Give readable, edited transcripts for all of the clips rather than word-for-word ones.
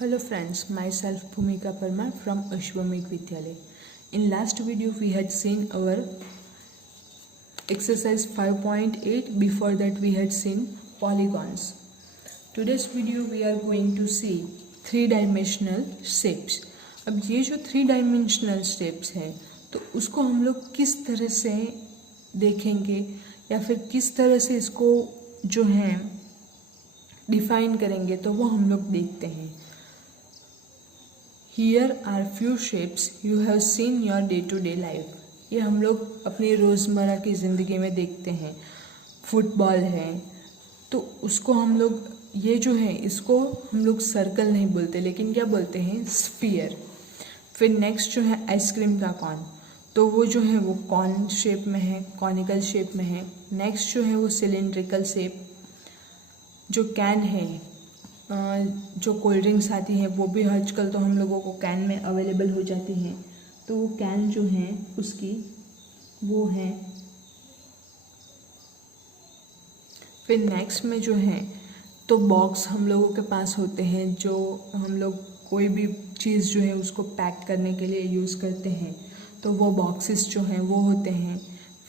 Hello friends, myself Bhumika Parmar from Ashwamedh Vidyalaya. In last video we had seen our exercise 5.8. Before that we had seen polygons. Today's video we are going to see three dimensional shapes. अब ये जो three dimensional shapes है तो उसको हम लोग किस तरह से देखेंगे या फिर किस तरह से इसको जो है डिफाइन करेंगे तो वो हम लोग देखते हैं. Here are few shapes you have seen your day to day life. ये हम लोग अपनी रोज़मर्रा की ज़िंदगी में देखते हैं. फुटबॉल है तो उसको हम लोग ये जो है इसको हम लोग सर्कल नहीं बोलते लेकिन क्या बोलते हैं स्फीयर. फिर नेक्स्ट जो है आइसक्रीम का कॉन तो वो जो है वो कॉन शेप में है, कॉनिकल शेप में है. नेक्स्ट जो है वो सिलेंड्रिकल शेप. जो कैन है जो कोल्ड ड्रिंक्स आती हैं वो भी आजकल तो हम लोगों को कैन में अवेलेबल हो जाती हैं तो वो कैन जो है उसकी वो है. फिर नेक्स्ट में जो है तो बॉक्स हम लोगों के पास होते हैं जो हम लोग कोई भी चीज़ जो है उसको पैक करने के लिए यूज़ करते हैं तो वो बॉक्सेस जो हैं वो होते हैं.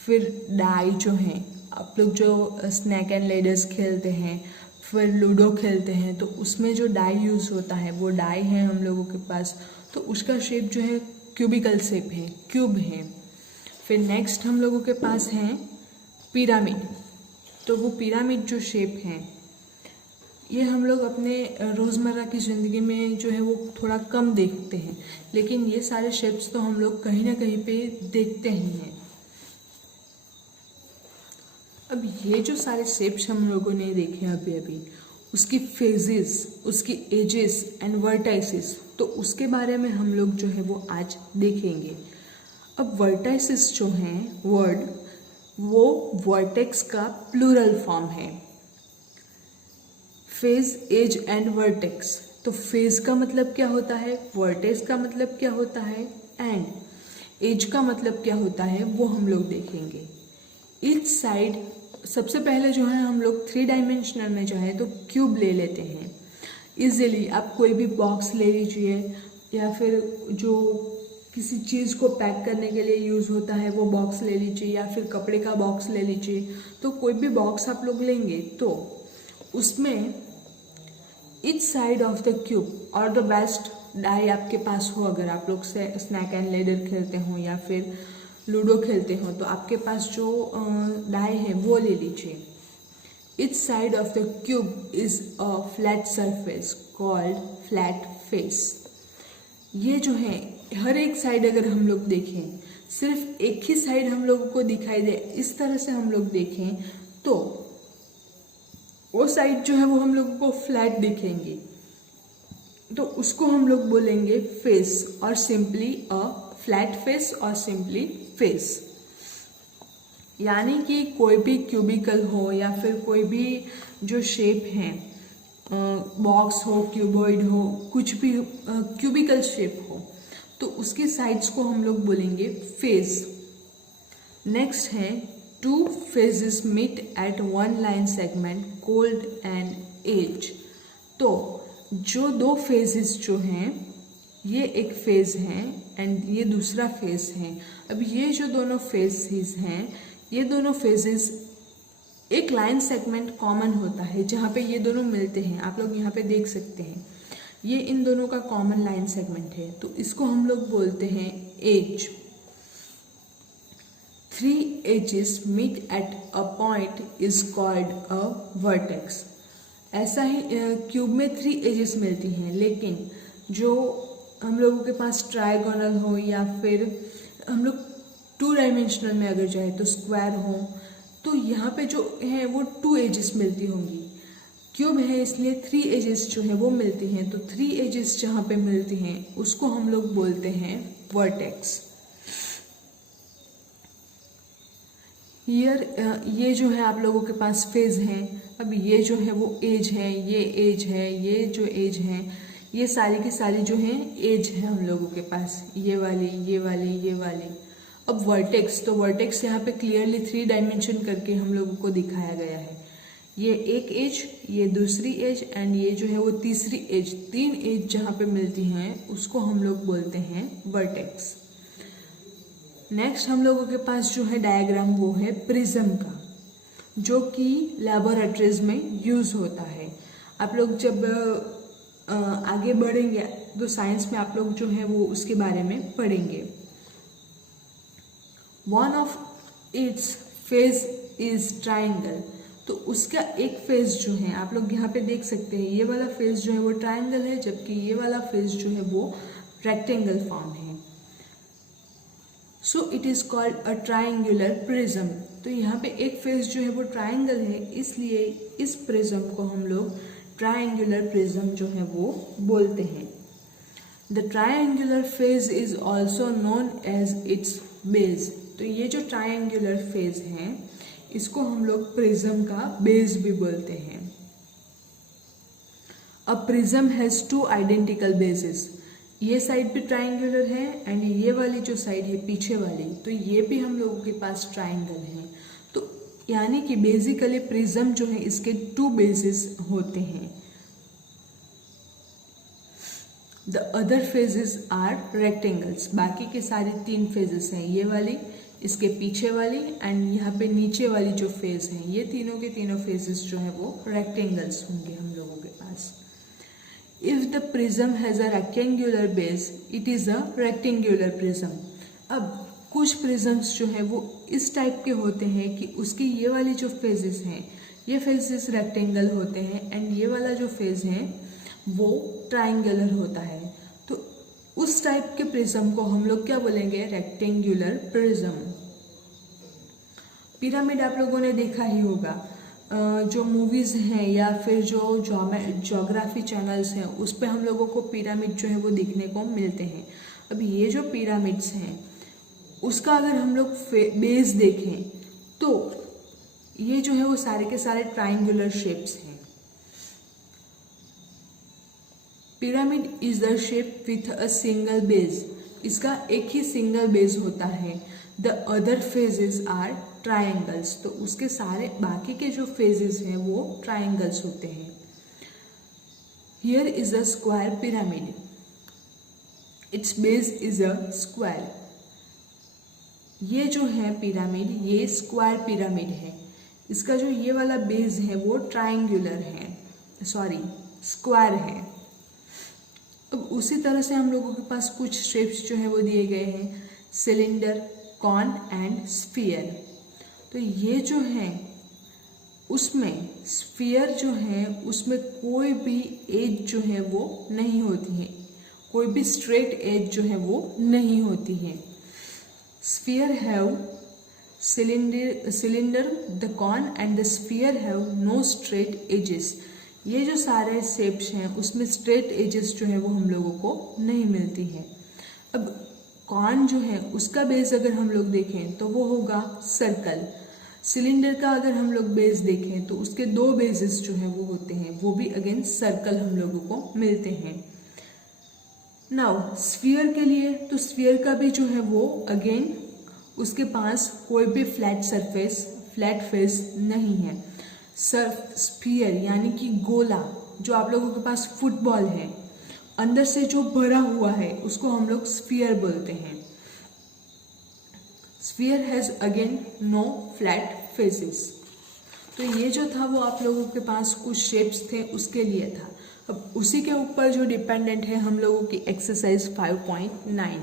फिर डाई जो हैं आप लोग जो स्नैक एंड लेडर्स खेलते हैं फिर लूडो खेलते हैं तो उसमें जो डाई यूज़ होता है वो डाई है हम लोगों के पास तो उसका शेप जो है क्यूबिकल शेप है, क्यूब है. फिर नेक्स्ट हम लोगों के पास है पिरामिड. तो वो पिरामिड जो शेप है ये हम लोग अपने रोज़मर्रा की ज़िंदगी में जो है वो थोड़ा कम देखते हैं लेकिन ये सारे शेप्स तो हम लोग कहीं ना कहीं पे देखते ही हैं. अब ये जो सारे शेप्स हम लोगों ने देखे अभी उसकी फेजेस, उसकी एजेस एंड वर्टाइसिस तो उसके बारे में हम लोग जो है वो आज देखेंगे. अब वर्टाइसिस जो हैं वर्ड वो वर्टेक्स का प्लूरल फॉर्म है. Faces, edges and vertex. तो फेज का मतलब क्या होता है, वर्टेक्स का मतलब क्या होता है एंड एज का मतलब क्या होता है वो हम लोग देखेंगे. ईच साइड सबसे पहले जो है हम लोग थ्री डायमेंशनल में जो है तो क्यूब ले लेते हैं. इजीली आप कोई भी बॉक्स ले लीजिए या फिर जो किसी चीज़ को पैक करने के लिए यूज़ होता है वो बॉक्स ले लीजिए या फिर कपड़े का बॉक्स ले लीजिए. तो कोई भी बॉक्स आप लोग लेंगे तो उसमें each side of the cube और द बेस्ट डाई आपके पास हो, अगर आप लोग से स्नैक एंड लेडर खेलते हो या फिर लूडो खेलते हो तो आपके पास जो डाई है वो ले लीजिए. Each side of the cube is a flat surface called flat face. ये जो है हर एक साइड अगर हम लोग देखें सिर्फ एक ही साइड हम लोगों को दिखाई दे इस तरह से हम लोग देखें तो वो साइड जो है वो हम लोगों को फ्लैट दिखेंगे तो उसको हम लोग बोलेंगे फेस और सिंपली अ फ्लैट फेस और सिंपली फेस. यानी कि कोई भी क्यूबिकल हो या फिर कोई भी जो शेप है बॉक्स हो, क्यूबॉइड हो, कुछ भी क्यूबिकल शेप हो तो उसके साइड्स को हम लोग बोलेंगे फेस. नेक्स्ट है two faces meet at one line segment called an edge. तो जो दो फेजेस जो हैं ये एक फेज है एंड ये दूसरा फेज है. अब ये जो दोनों फेजेस हैं ये दोनों फेजेस एक लाइन सेगमेंट कॉमन होता है जहाँ पे ये दोनों मिलते हैं. आप लोग यहाँ पे देख सकते हैं ये इन दोनों का कॉमन लाइन सेगमेंट है तो इसको हम लोग बोलते हैं edge. Three edges meet at a point is called a vertex. ऐसा ही क्यूब में थ्री एजेस मिलती हैं लेकिन जो हम लोगों के पास ट्रायगोनल हो या फिर हम लोग टू डायमेंशनल में अगर जाए तो स्क्वायर हो तो यहाँ पे जो है वो टू एजेस मिलती होंगी. क्यूब है इसलिए थ्री एजेस जो है वो मिलती हैं तो थ्री एजेस जहाँ पे मिलती हैं उसको हम लोग बोलते हैं वर्टेक्स. हियर ये जो है आप लोगों के पास फेज हैं. अब ये जो है वो एज है, ये एज है, ये जो एज है ये सारी की सारी जो है एज है हम लोगों के पास, ये वाली, ये वाली, ये वाली. अब वर्टेक्स, तो वर्टेक्स यहाँ पे क्लियरली थ्री डायमेंशन करके हम लोगों को दिखाया गया है. ये एक एज, ये दूसरी एज एंड ये जो है वो तीसरी एज, 3 एज जहाँ पे मिलती हैं उसको हम लोग बोलते हैं वर्टेक्स। नेक्स्ट हम लोगों के पास जो है डायग्राम वो है प्रिज्म का, जो कि लैबोरेटरीज में यूज होता है। आप लोग जब आगे बढ़ेंगे तो साइंस में आप लोग जो है वो उसके बारे में पढ़ेंगे। One of its phase is triangle, तो उसका एक फेज जो है आप लोग यहाँ पे देख सकते हैं, ये वाला फेज जो है वो ट्राइंगल है, जबकि ये वाला फेज जो है वो रेक्टेंगल फॉर्म है। So it is called a triangular prism. तो यहाँ पे एक फेस जो है वो ट्राइंगल है, इसलिए इस प्रिज्म को हम लोग ट्राइंगुलर प्रिज्म जो है वो बोलते हैं। The triangular face is also known as its base. तो ये जो ट्राइंगुलर फेज है इसको हम लोग प्रिज्म का बेस भी बोलते हैं। A prism has 2 identical basis. ये साइड भी ट्राइंगुलर है एंड ये वाली जो साइड है पीछे वाली, तो ये भी हम लोगों के पास ट्राइंगल है। तो यानी कि बेसिकली प्रिज्म जो है इसके 2 बेसिस होते हैं। The other faces are rectangles. बाकी के सारे 3 फेजेस हैं, ये वाली, इसके पीछे वाली एंड यहाँ पे नीचे वाली जो फेज है, ये तीनों के तीनों फेजेस जो है वो रेक्टेंगल्स होंगे हम लोगों के पास। If the prism has a rectangular base, it is a rectangular prism. अब कुछ प्रिज्म्स जो है वो इस टाइप के होते हैं कि उसकी ये वाली जो फेजेस हैं, ये फेजेस रेक्टेंगल होते हैं एंड ये वाला जो फेज है वो ट्राइंगुलर होता है। तो उस टाइप के प्रिज्म को हम लोग क्या बोलेंगे? Rectangular prism. पिरामिड आप लोगों ने देखा ही होगा, जो मूवीज़ हैं या फिर जो ज्योग्राफी चैनल्स हैं उस पे हम लोगों को पिरामिड जो है वो देखने को मिलते हैं। अब ये जो पिरामिड्स हैं उसका अगर हम लोग बेस देखें तो ये जो है वो सारे के सारे ट्राइंगुलर शेप्स हैं। Pyramid is the shape with a single base. इसका एक ही सिंगल बेस होता है। The other faces are triangles. तो उसके सारे बाकी के जो फेजेस हैं वो ट्राइंगल्स होते हैं। Here is a square pyramid, it's base is a square. ये जो है पिरामिड, ये स्क्वायर पिरामिड है। इसका जो ये वाला बेस है वो ट्राइंगुलर है, सॉरी स्क्वायर है। अब उसी तरह से हम लोगों के पास कुछ शेप्स जो है वो दिए गए हैं, सिलेंडर, कॉन एंड स्फीयर। तो ये जो है उसमें स्फीयर जो है उसमें कोई भी एज जो है वो नहीं होती है, कोई भी स्ट्रेट एज जो है वो नहीं होती है। Sphere have cylinder, the cone and the sphere have no straight edges. ये जो सारे शेप्स हैं उसमें स्ट्रेट एजेस जो है वो हम लोगों को नहीं मिलती है। अब कॉन जो है उसका बेस अगर हम लोग देखें तो वो होगा सर्कल। सिलेंडर का अगर हम लोग बेस देखें तो उसके 2 बेसिस जो है वो होते हैं, वो भी अगेन सर्कल हम लोगों को मिलते हैं। नाउ स्फीयर के लिए, तो स्फीयर का भी जो है वो अगेन उसके पास कोई भी फ्लैट सरफेस, फ्लैट फेस नहीं है। स्फीयर यानी कि गोला, जो आप लोगों के पास फुटबॉल है अंदर से जो भरा हुआ है उसको हम लोग स्फीयर बोलते हैं। Sphere has again no flat faces. तो ये जो था वो आप लोगों के पास कुछ शेप्स थे उसके लिए था। अब उसी के ऊपर जो डिपेंडेंट है हम लोगों की एक्सरसाइज 5.9।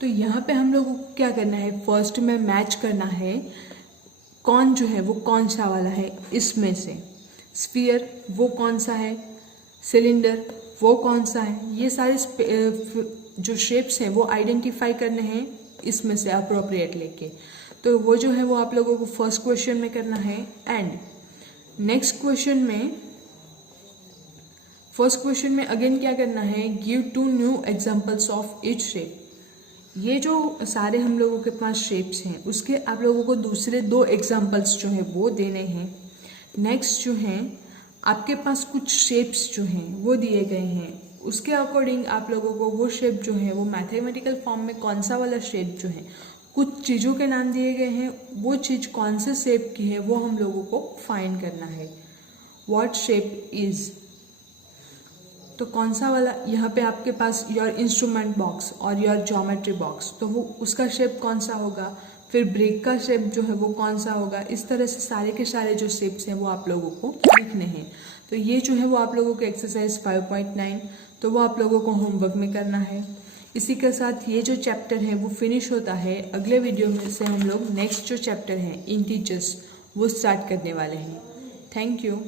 तो यहाँ पे हम लोगों को क्या करना है, फर्स्ट में मैच करना है कौन जो है वो कौन सा वाला है इसमें से। स्फीयर वो कौन सा है, सिलेंडर वो कौन सा है, ये सारे जो शेप्स हैं वो आइडेंटिफाई करने हैं इसमें से अप्रोप्रिएट लेके। तो वो जो है वो आप लोगों को फर्स्ट क्वेश्चन में करना है। एंड नेक्स्ट क्वेश्चन में, फर्स्ट क्वेश्चन में अगेन क्या करना है, give 2 new examples of each shape. ये जो सारे हम लोगों के पास शेप्स हैं उसके आप लोगों को दूसरे 2 एग्जांपल्स जो है वो देने हैं। नेक्स्ट जो है आपके पास कुछ शेप्स जो हैं वो दिए गए हैं, उसके अकॉर्डिंग आप लोगों को वो शेप जो है वो मैथमेटिकल फॉर्म में कौन सा वाला शेप जो है, कुछ चीज़ों के नाम दिए गए हैं, वो चीज़ कौन से शेप की है वो हम लोगों को फाइंड करना है। व्हाट शेप इज, तो कौन सा वाला, यहाँ पे आपके पास योर इंस्ट्रूमेंट बॉक्स और योर ज्योमेट्री बॉक्स, तो वो उसका शेप कौन सा होगा, फिर ब्रेक का शेप जो है वो कौन सा होगा। इस तरह से सारे के सारे जो शेप्स हैं वो आप लोगों को लिखने हैं। तो ये जो है वो आप लोगों को एक्सरसाइज 5.9, तो वो आप लोगों को होमवर्क में करना है। इसी के साथ ये जो चैप्टर है वो फिनिश होता है। अगले वीडियो में से हम लोग नेक्स्ट जो चैप्टर है इंटीजर्स वो स्टार्ट करने वाले हैं। Thank you.